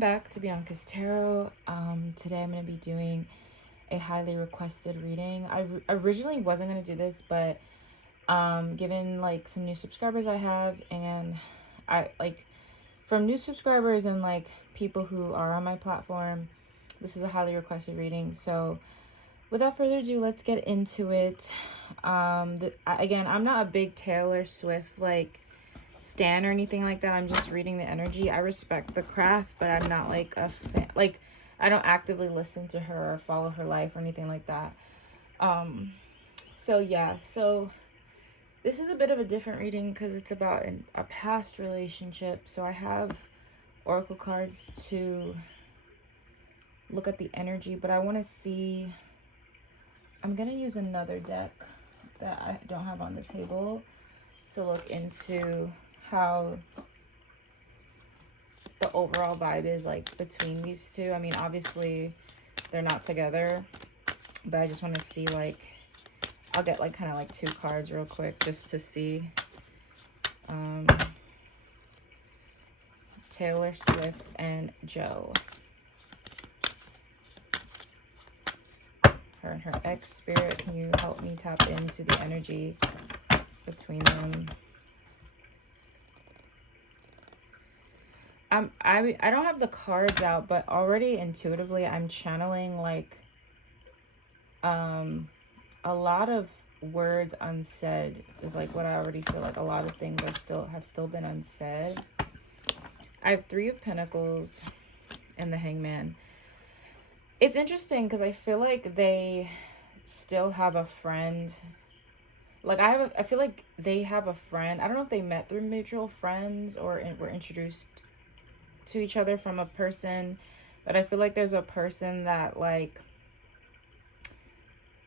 back to Bianca's Tarot. Today I'm going to be doing a highly requested reading. I originally wasn't going to do this, but given like some new subscribers I have, and I like from new subscribers and like people who are on my platform, this is a highly requested reading. So without further ado, let's get into it. Again, I'm not a big Taylor Swift like stan or anything like that. I'm just reading the energy. I respect the craft, but I'm not like a fan. Like, I don't actively listen to her or follow her life or anything like that. So yeah, so this is a bit of a different reading because it's about a past relationship. So I have oracle cards to look at the energy, but I want to see. I'm gonna use another deck that I don't have on the table to look into how the overall vibe is like between these two. I mean, obviously they're not together, but I just want to see, like, I'll get like kind of like two cards real quick just to see. Taylor Swift and Joe. Her and her ex spirit, can you help me tap into the energy between them? I don't have the cards out, but already intuitively I'm channeling like a lot of words unsaid is like what I already feel like. A lot of things have still been unsaid. I have Three of Pentacles and the Hangman. It's interesting because I feel like they still have a friend. Like I feel like they have a friend. I don't know if they met through mutual friends or were introduced to each other from a person, but I feel like there's a person that like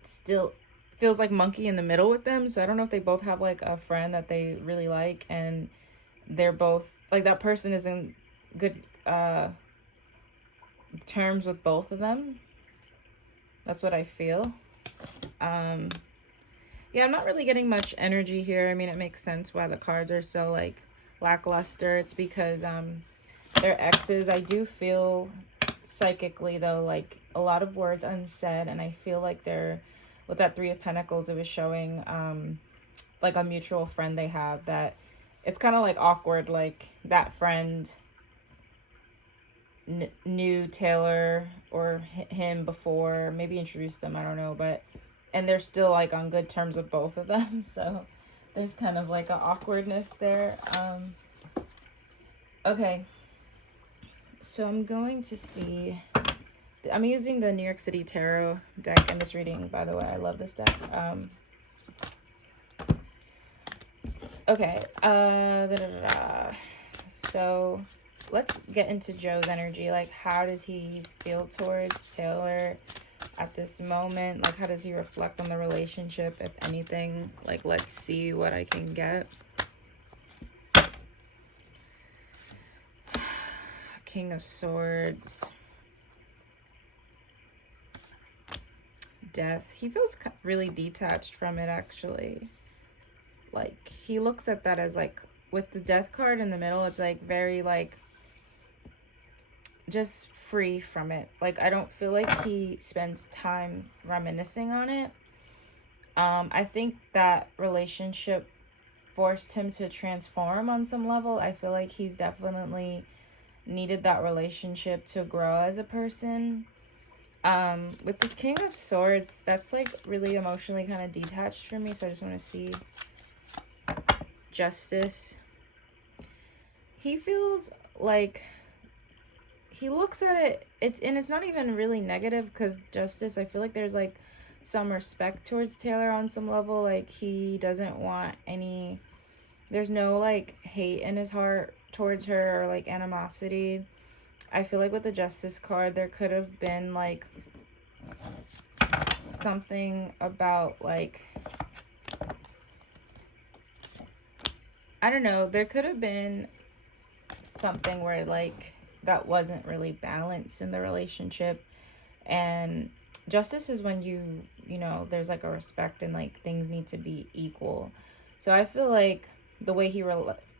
still feels like monkey in the middle with them. So I don't know if they both have like a friend that they really like, and they're both like, that person is in good terms with both of them. That's what I feel. Yeah, I'm not really getting much energy here. I mean, it makes sense why the cards are so like lackluster. It's because they're exes. I do feel psychically though like a lot of words unsaid, and I feel like they're, with that Three of Pentacles, it was showing like a mutual friend they have, that it's kind of like awkward, like that friend knew Taylor or him before, maybe introduced them, I don't know, but and they're still like on good terms with both of them. So there's kind of like an awkwardness there. Okay, so I'm going to see, I'm using the New York City Tarot deck in this reading, by the way. I love this deck. Okay, so let's get into Joe's energy. Like, how does he feel towards Taylor at this moment? Like, how does he reflect on the relationship, if anything? Like, let's see what I can get. King of Swords. Death. He feels really detached from it, actually. Like, he looks at that as like, with the Death card in the middle, it's like very like just free from it. Like, I don't feel like he spends time reminiscing on it. I think that relationship forced him to transform on some level. I feel like he's definitely needed that relationship to grow as a person. With this King of Swords, that's like really emotionally kind of detached from me, so I just want to see Justice. He feels like, he looks at it, it's not even really negative, because Justice, I feel like there's like some respect towards Taylor on some level. Like, he doesn't want any, there's no like hate in his heart towards her or like animosity. I feel like with the Justice card, there could have been like something about like, I don't know, there could have been something where like that wasn't really balanced in the relationship. And Justice is when you know, there's like a respect and like things need to be equal. So I feel like the way he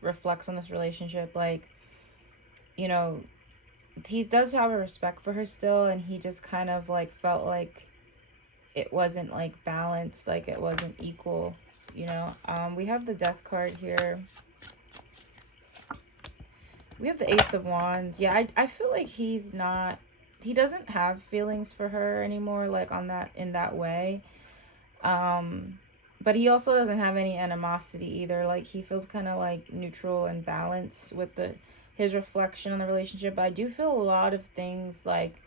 reflects on this relationship, like, you know, he does have a respect for her still, and he just kind of like felt like it wasn't like balanced, like it wasn't equal, you know. We have the Death card here. We have the Ace of Wands. Yeah, I feel like he doesn't have feelings for her anymore, like on that, in that way. But he also doesn't have any animosity either. Like he feels kind of like neutral and balanced with his reflection on the relationship. But I do feel a lot of things like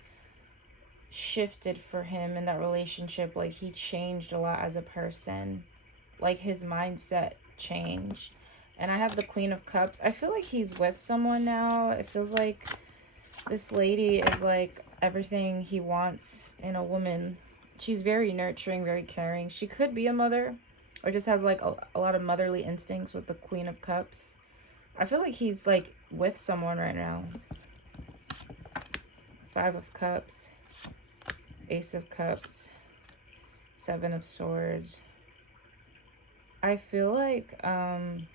shifted for him in that relationship. Like he changed a lot as a person. Like his mindset changed. And I have the Queen of Cups. I feel like he's with someone now. It feels like this lady is like everything he wants in a woman. She's very nurturing, very caring. She could be a mother, or just has like a lot of motherly instincts with the Queen of Cups. I feel like he's like with someone right now. Five of Cups, Ace of Cups, Seven of Swords. I feel like I'm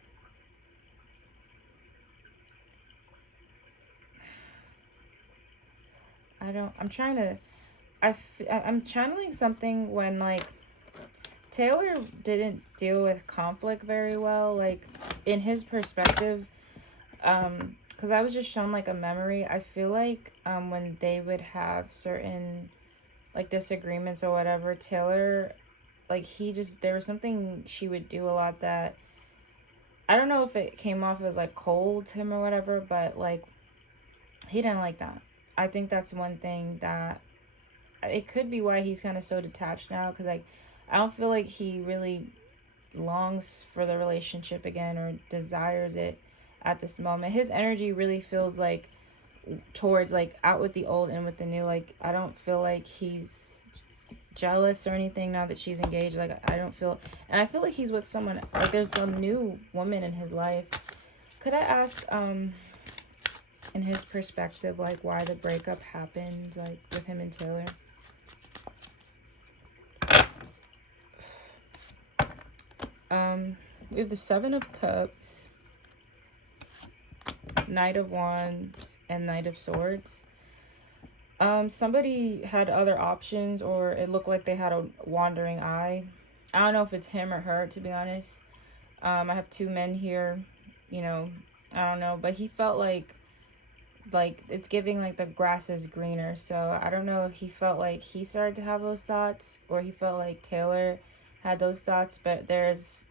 channeling something when like Taylor didn't deal with conflict very well, like in his perspective, because I was just shown like a memory. I feel like when they would have certain like disagreements or whatever, Taylor, like there was something she would do a lot that, I don't know if it came off as like cold to him or whatever, but like he didn't like that. I think that's one thing that it could be why he's kind of so detached now, because like I don't feel like he really longs for the relationship again or desires it at this moment. His energy really feels like towards like out with the old, in with the new. Like I don't feel like he's jealous or anything now that she's engaged. Like I don't feel, and I feel like he's with someone, like there's some new woman in his life. Could I ask in his perspective like why the breakup happened, like with him and Taylor? We have the Seven of Cups, Knight of Wands, and Knight of Swords. Somebody had other options, or it looked like they had a wandering eye. I don't know if it's him or her, to be honest. I have two men here, you know, I don't know, but he felt like it's giving like the grass is greener. So I don't know if he felt like he started to have those thoughts, or he felt like Taylor had those thoughts. But there's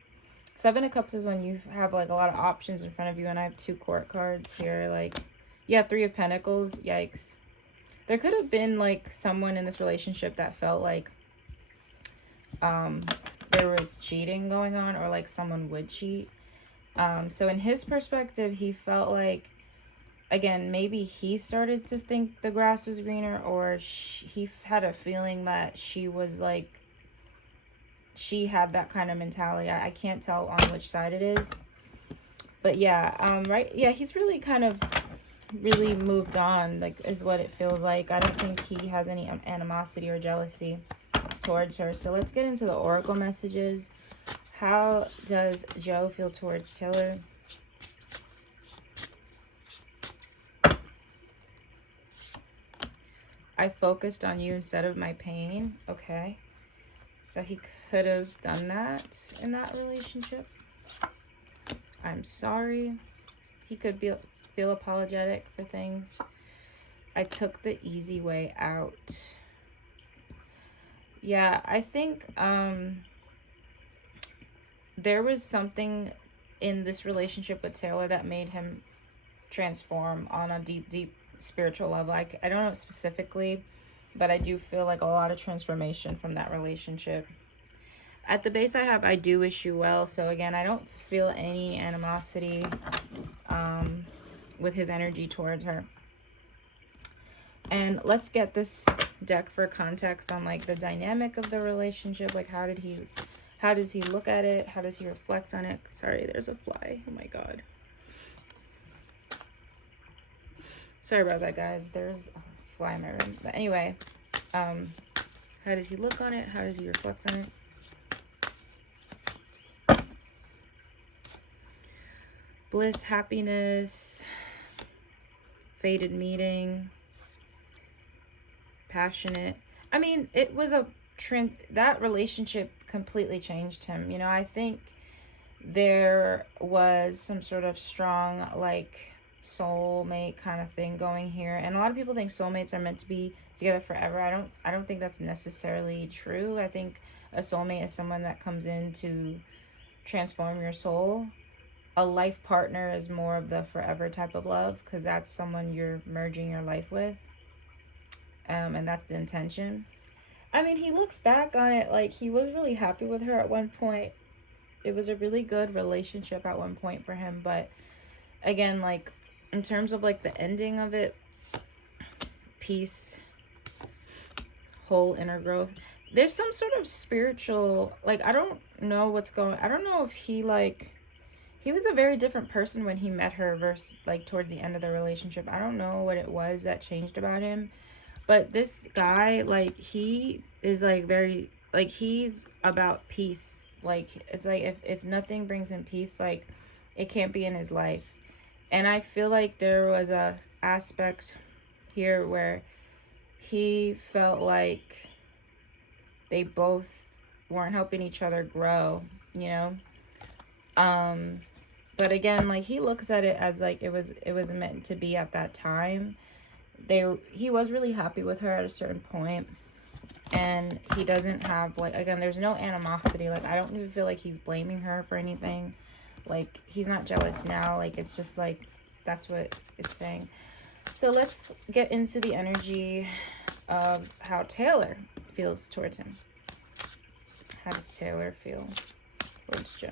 Seven of Cups is when you have like a lot of options in front of you, and I have two court cards here. Like, yeah, Three of Pentacles. Yikes. There could have been like someone in this relationship that felt like there was cheating going on, or like someone would cheat. So in his perspective, he felt like, again, maybe he started to think the grass was greener, or he had a feeling that she was like, she had that kind of mentality. I can't tell on which side it is. But yeah, right, yeah, he's really kind of really moved on, like, is what it feels like. I don't think he has any animosity or jealousy towards her. So let's get into the oracle messages. How does Joe feel towards Taylor? I focused on you instead of my pain. Okay. So he could have done that in that relationship. I'm sorry. He could feel apologetic for things. I took the easy way out. Yeah, I think there was something in this relationship with Taylor that made him transform on a deep spiritual level. I don't know specifically, but I do feel like a lot of transformation from that relationship. At the base, I do wish you well. So again, I don't feel any animosity with his energy towards her. And let's get this deck for context on like the dynamic of the relationship. Like how does he look at it? How does he reflect on it? Sorry, there's a fly. Oh my god. Sorry about that, guys. There's a fly in my room. But anyway, how does he look on it? How does he reflect on it? Bliss, happiness, fated meeting, passionate. I mean, it was a trend. That relationship completely changed him. You know, I think there was some sort of strong, like, soulmate kind of thing going here, and a lot of people think soulmates are meant to be together forever. I don't think that's necessarily true. I think a soulmate is someone that comes in to transform your soul. A life partner is more of the forever type of love, because that's someone you're merging your life with, and that's the intention. I mean, he looks back on it like he was really happy with her at one point. It was a really good relationship at one point for him, but again, like, in terms of like the ending of it, peace, whole inner growth, there's some sort of spiritual, like, I don't know what's going, I don't know if he, like, he was a very different person when he met her versus like towards the end of the relationship. I don't know what it was that changed about him, but this guy, like, he is like very, like, he's about peace. Like, it's like if nothing brings him peace, like, it can't be in his life. And I feel like there was a aspect here where he felt like they both weren't helping each other grow, you know? But again, like, he looks at it as like it was meant to be at that time. He was really happy with her at a certain point, and he doesn't have, like, again, there's no animosity. Like, I don't even feel like he's blaming her for anything. Like, he's not jealous now. Like, it's just like, that's what it's saying. So let's get into the energy of how Taylor feels towards him. How does Taylor feel towards Joe?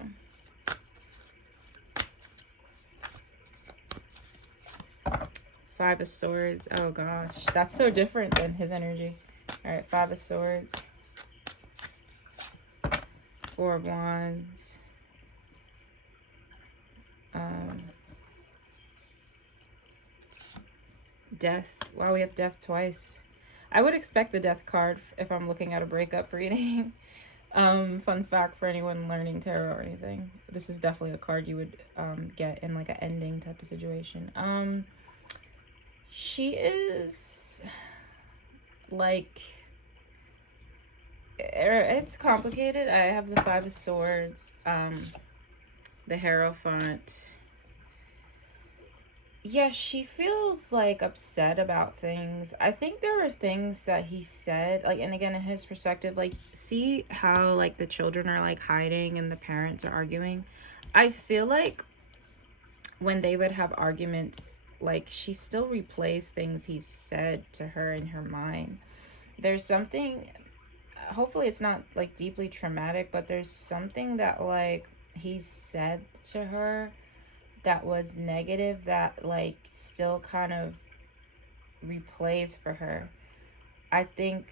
Five of Swords. Oh gosh, that's so different than his energy. All right, Five of Swords, Four of Wands, Death. Wow, we have Death twice. I would expect the Death card if I'm looking at a breakup reading. Fun fact for anyone learning tarot or anything, this is definitely a card you would get in like an ending type of situation. She is like, it's complicated. I have the Five of Swords, the Hierophant. Yeah, she feels like upset about things. I think there were things that he said, like, and again, in his perspective, like, see how like the children are like hiding and the parents are arguing. I feel like when they would have arguments, like, she still replays things he said to her in her mind. There's something, hopefully it's not like deeply traumatic, but there's something that like he said to her that was negative that like still kind of replays for her. I think,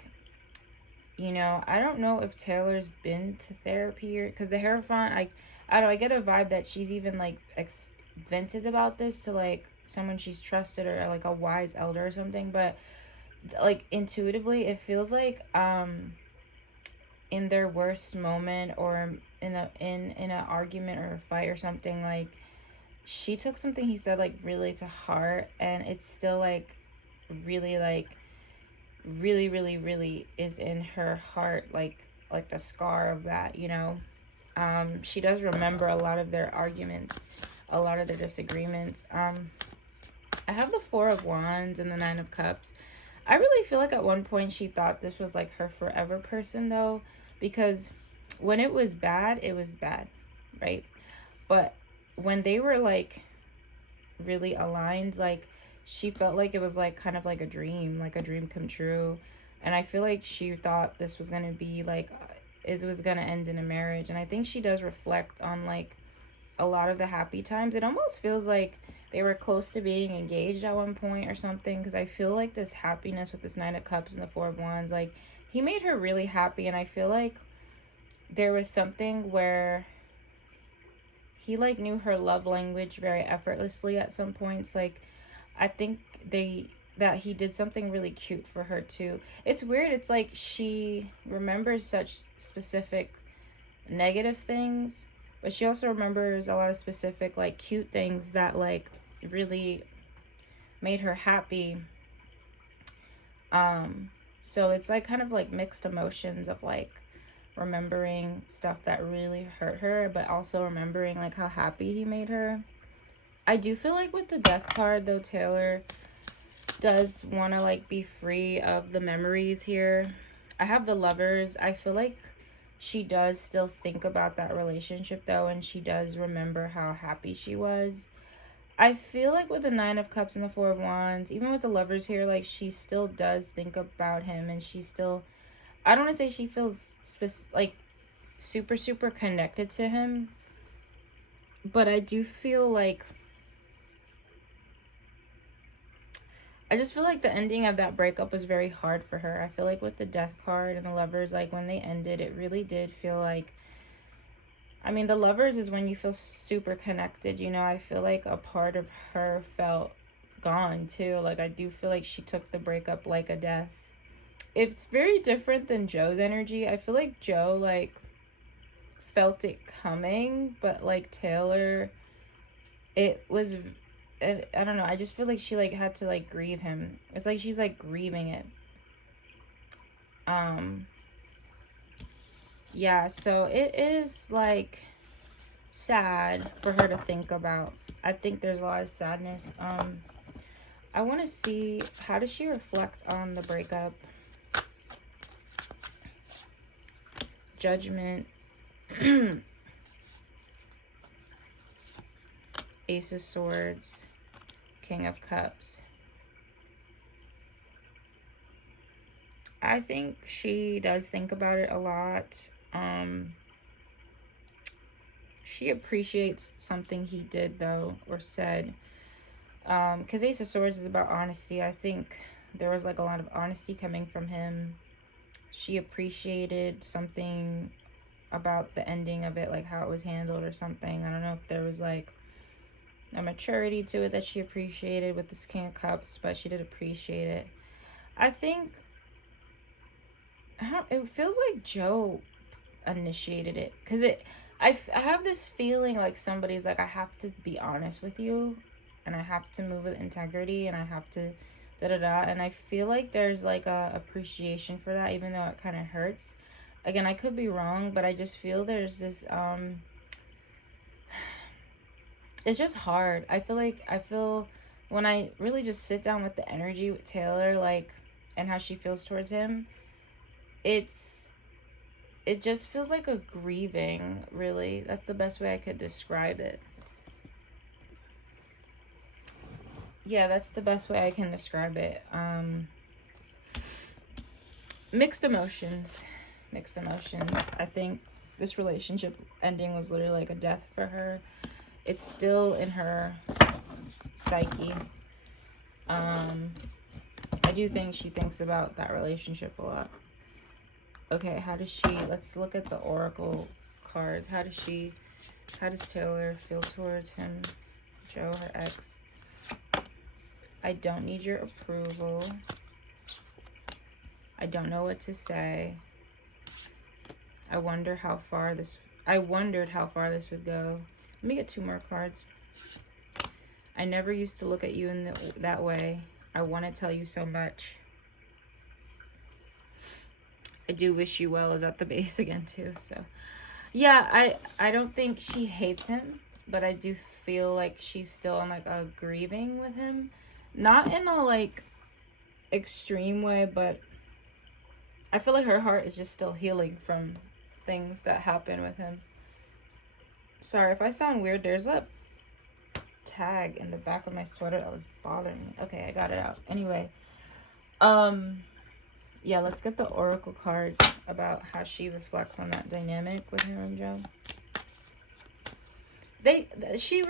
you know, I don't know if Taylor's been to therapy, or because the Hierophant, I don't know, I get a vibe that she's even like vented about this to like someone she's trusted, or like a wise elder or something, but like intuitively it feels like in their worst moment, or in an argument or a fight or something, like she took something he said like really to heart, and it's still like really really is in her heart, like the scar of that, you know. She does remember a lot of their arguments, a lot of their disagreements. I have the Four of Wands and the Nine of Cups. I really feel like at one point she thought this was like her forever person though, because when it was bad, right? But when they were like really aligned, like she felt like it was like kind of like a dream come true. And I feel like she thought this was gonna be like, it was gonna end in a marriage. And I think she does reflect on like a lot of the happy times. It almost feels like they were close to being engaged at one point or something, because I feel like this happiness with this Nine of Cups and the Four of Wands, like he made her really happy. And I feel like there was something where he like knew her love language very effortlessly at some points. Like I think that he did something really cute for her too. It's weird. It's like she remembers such specific negative things, but she also remembers a lot of specific like cute things that like really made her happy. So it's like kind of like mixed emotions of like remembering stuff that really hurt her, but also remembering like how happy he made her. I do feel like with the death card though, Taylor does want to like be free of the memories here. I have the Lovers. I feel like she does still think about that relationship though, and she does remember how happy she was. I feel like with the Nine of Cups and the Four of Wands, even with the Lovers here, like she still does think about him, and she still, I don't want to say she feels like super connected to him, but I do feel like, I just feel like the ending of that breakup was very hard for her. I feel like with the Death card and the Lovers, like when they ended, it really did feel like, I mean, the Lovers is when you feel super connected, you know. I feel like a part of her felt gone too. Like I do feel like she took the breakup like a death. It's very different than Joe's energy. I feel like Joe like felt it coming, but like Taylor, it was, I don't know, I just feel like she like had to like grieve him. It's like she's like grieving it. Yeah, so it is like sad for her to think about. I think there's a lot of sadness. I want to see, how does she reflect on the breakup? Judgment. Ace of Swords. King of Cups. I think she does think about it a lot. She appreciates something he did though, or said. Because Ace of Swords is about honesty. I think there was like a lot of honesty coming from him. She appreciated something about the ending of it, like how it was handled or something. I don't know if there was like a maturity to it that she appreciated with this King of Cups, but she did appreciate it. I think it feels like Joe initiated it, because I have this feeling like somebody's like, I have to be honest with you, and I have to move with integrity, and I have to da-da-da, and I feel like there's like a appreciation for that, even though it kind of hurts. Again, I could be wrong, but I just feel there's this it's just hard. I feel when I really just sit down with the energy with Taylor, like, and how she feels towards him, it just feels like a grieving, really. That's the best way I could describe it. Yeah, that's the best way I can describe it. Mixed emotions. Mixed emotions. I think this relationship ending was literally like a death for her. It's still in her psyche. I do think she thinks about that relationship a lot. Okay, how does she, let's look at the oracle cards. How does Taylor feel towards him? Joe, her ex. I don't need your approval. I don't know what to say. I wondered how far this would go. Let me get 2 more cards. I never used to look at you in that way. I want to tell you so much. I do wish you well is at the base again too. So yeah, I don't think she hates him, but I do feel like she's still in like a grieving with him. Not in a like extreme way, but I feel like her heart is just still healing from things that happened with him. Sorry if I sound weird. There's a tag in the back of my sweater that was bothering me. Okay, I got it out. Anyway, yeah, let's get the oracle cards about how she reflects on that dynamic with her and Joe. She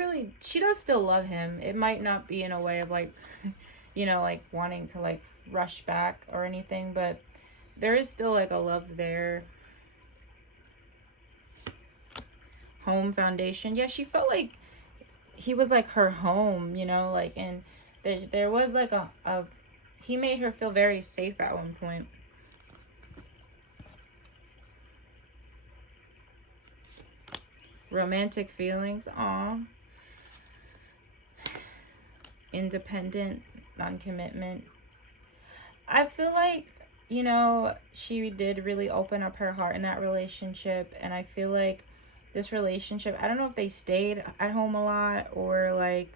does still love him. It might not be in a way of like, you know, like wanting to like rush back or anything, but there is still like a love there. Home foundation. Yeah, she felt like he was like her home, you know, like, and there was like he made her feel very safe at one point. Romantic feelings. Aw. Independent. non-commitment. I feel like, you know, she did really open up her heart in that relationship, and I feel like this relationship, I don't know if they stayed at home a lot, or like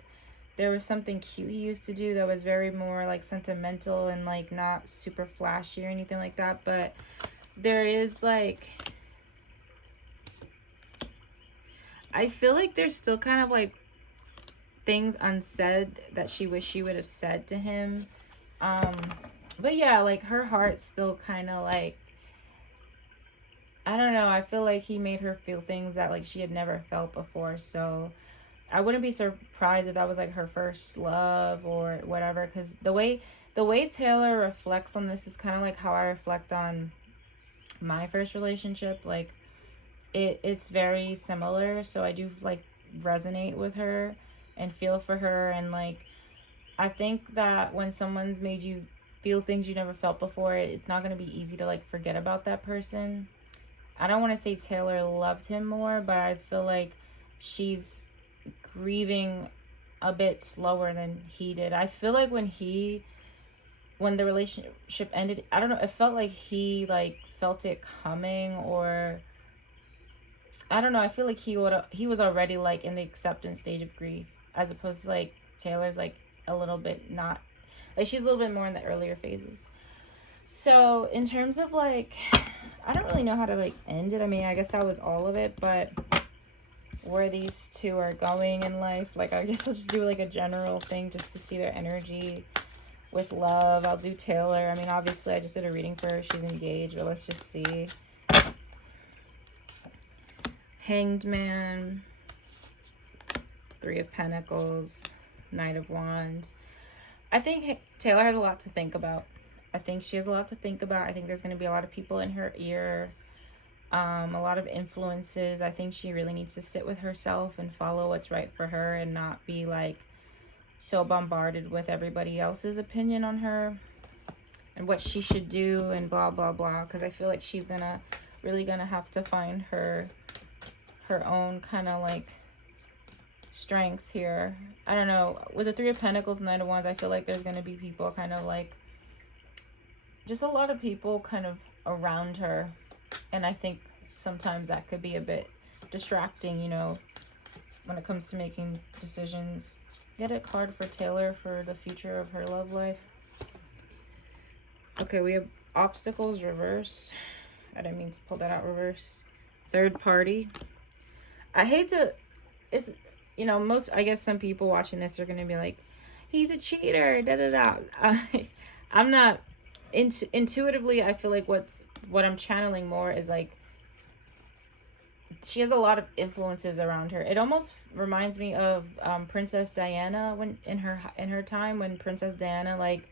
there was something cute he used to do that was very more like sentimental and like not super flashy or anything like that, but there is like, I feel like there's still kind of like things unsaid that she wished she would have said to him. But yeah, like her heart's still kind of like, I don't know, I feel like he made her feel things that like she had never felt before. So I wouldn't be surprised if that was like her first love or whatever, because the way Taylor reflects on this is kind of like how I reflect on my first relationship. Like it's very similar, so I do like resonate with her and feel for her. And like, I think that when someone's made you feel things you never felt before, it's not going to be easy to like forget about that person. I don't want to say Taylor loved him more, but I feel like she's grieving a bit slower than he did. I feel like when the relationship ended, I don't know, it felt like he like felt it coming, or I don't know, I feel like he was already like in the acceptance stage of grief, as opposed to like Taylor's like a little bit not, like she's a little bit more in the earlier phases. So in terms of like, I don't really know how to like end it. I mean, I guess that was all of it, but where these two are going in life, like I guess I'll just do like a general thing just to see their energy with love. I'll do Taylor. I mean, obviously I just did a reading for her, she's engaged, but let's just see. Hanged Man, Three of Pentacles, Knight of Wands. I think Taylor has a lot to think about. I think she has a lot to think about. I think there's going to be a lot of people in her ear, a lot of influences. I think she really needs to sit with herself and follow what's right for her, and not be like so bombarded with everybody else's opinion on her and what she should do and blah blah blah, because I feel like she's really gonna have to find her own kind of like strength here. I don't know, with the Three of Pentacles and Knight of Wands, I feel like there's gonna be people kind of like, just a lot of people kind of around her, and I think sometimes that could be a bit distracting, you know, when it comes to making decisions. Get a card for Taylor for the future of her love life. Okay, we have obstacles reverse. I didn't mean to pull that out reverse. Third party. I hate to, it's, you know, most, I guess some people watching this are going to be like, he's a cheater, da da da. I'm not, intuitively, I feel like what I'm channeling more is like, she has a lot of influences around her. It almost reminds me of Princess Diana, when in her time, when Princess Diana, like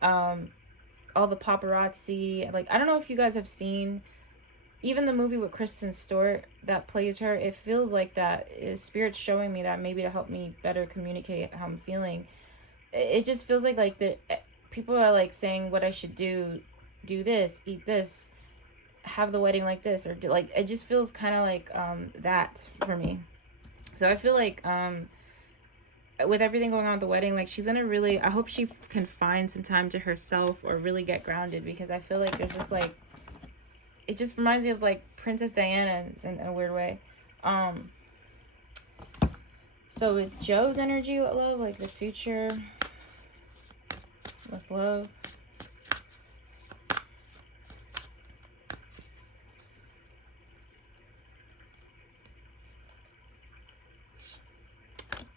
all the paparazzi, like I don't know if you guys have seen even the movie with Kristen Stewart that plays her. It feels like that is Spirit's showing me that, maybe to help me better communicate how I'm feeling. It just feels like the people are like saying what I should do this, eat this, have the wedding like this, or like, it just feels kind of like that for me. So I feel like with everything going on with the wedding, like she's gonna really, I hope she can find some time to herself or really get grounded, because I feel like there's just like, it just reminds me of like Princess Diana in a weird way. So with Joe's energy with love, like the future with love.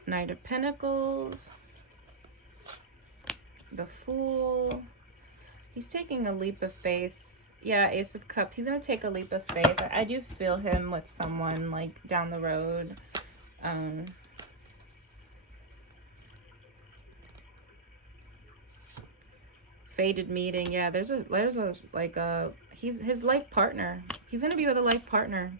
Knight of Pentacles, the Fool. He's taking a leap of faith. Yeah, Ace of Cups. He's gonna take a leap of faith. I do feel him with someone like down the road. Fated meeting. Yeah, there's a like he's his life partner. He's gonna be with a life partner.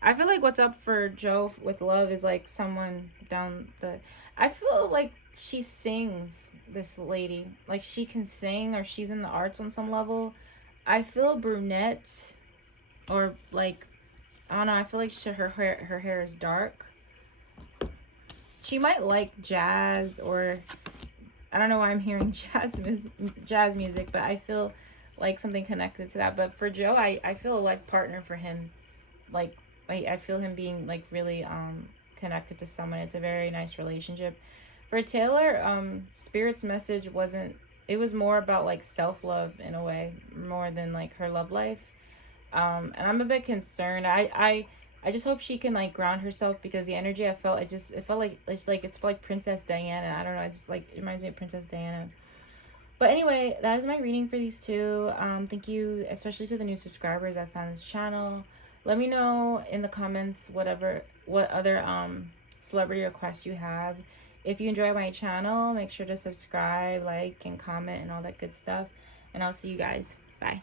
I feel like what's up for Joe with love is like someone down the, I feel like she sings, this lady, like she can sing, or she's in the arts on some level. I feel brunette, or like, I don't know, I feel like her hair is dark. She might like jazz, or I don't know why I'm hearing jazz music, but I feel like something connected to that. But for Joe, I feel a life partner for him. Like I feel him being like really connected to someone. It's a very nice relationship. For Taylor, Spirit's message wasn't, it was more about like self-love in a way, more than like her love life. And I'm a bit concerned. I just hope she can like ground herself, because the energy I felt, it felt like it's like Princess Diana. I don't know, I just like, it reminds me of Princess Diana. But anyway, that is my reading for these two. Thank you, especially to the new subscribers I found this channel. Let me know in the comments what other celebrity requests you have. If you enjoy my channel, make sure to subscribe, like, and comment, and all that good stuff. And I'll see you guys. Bye.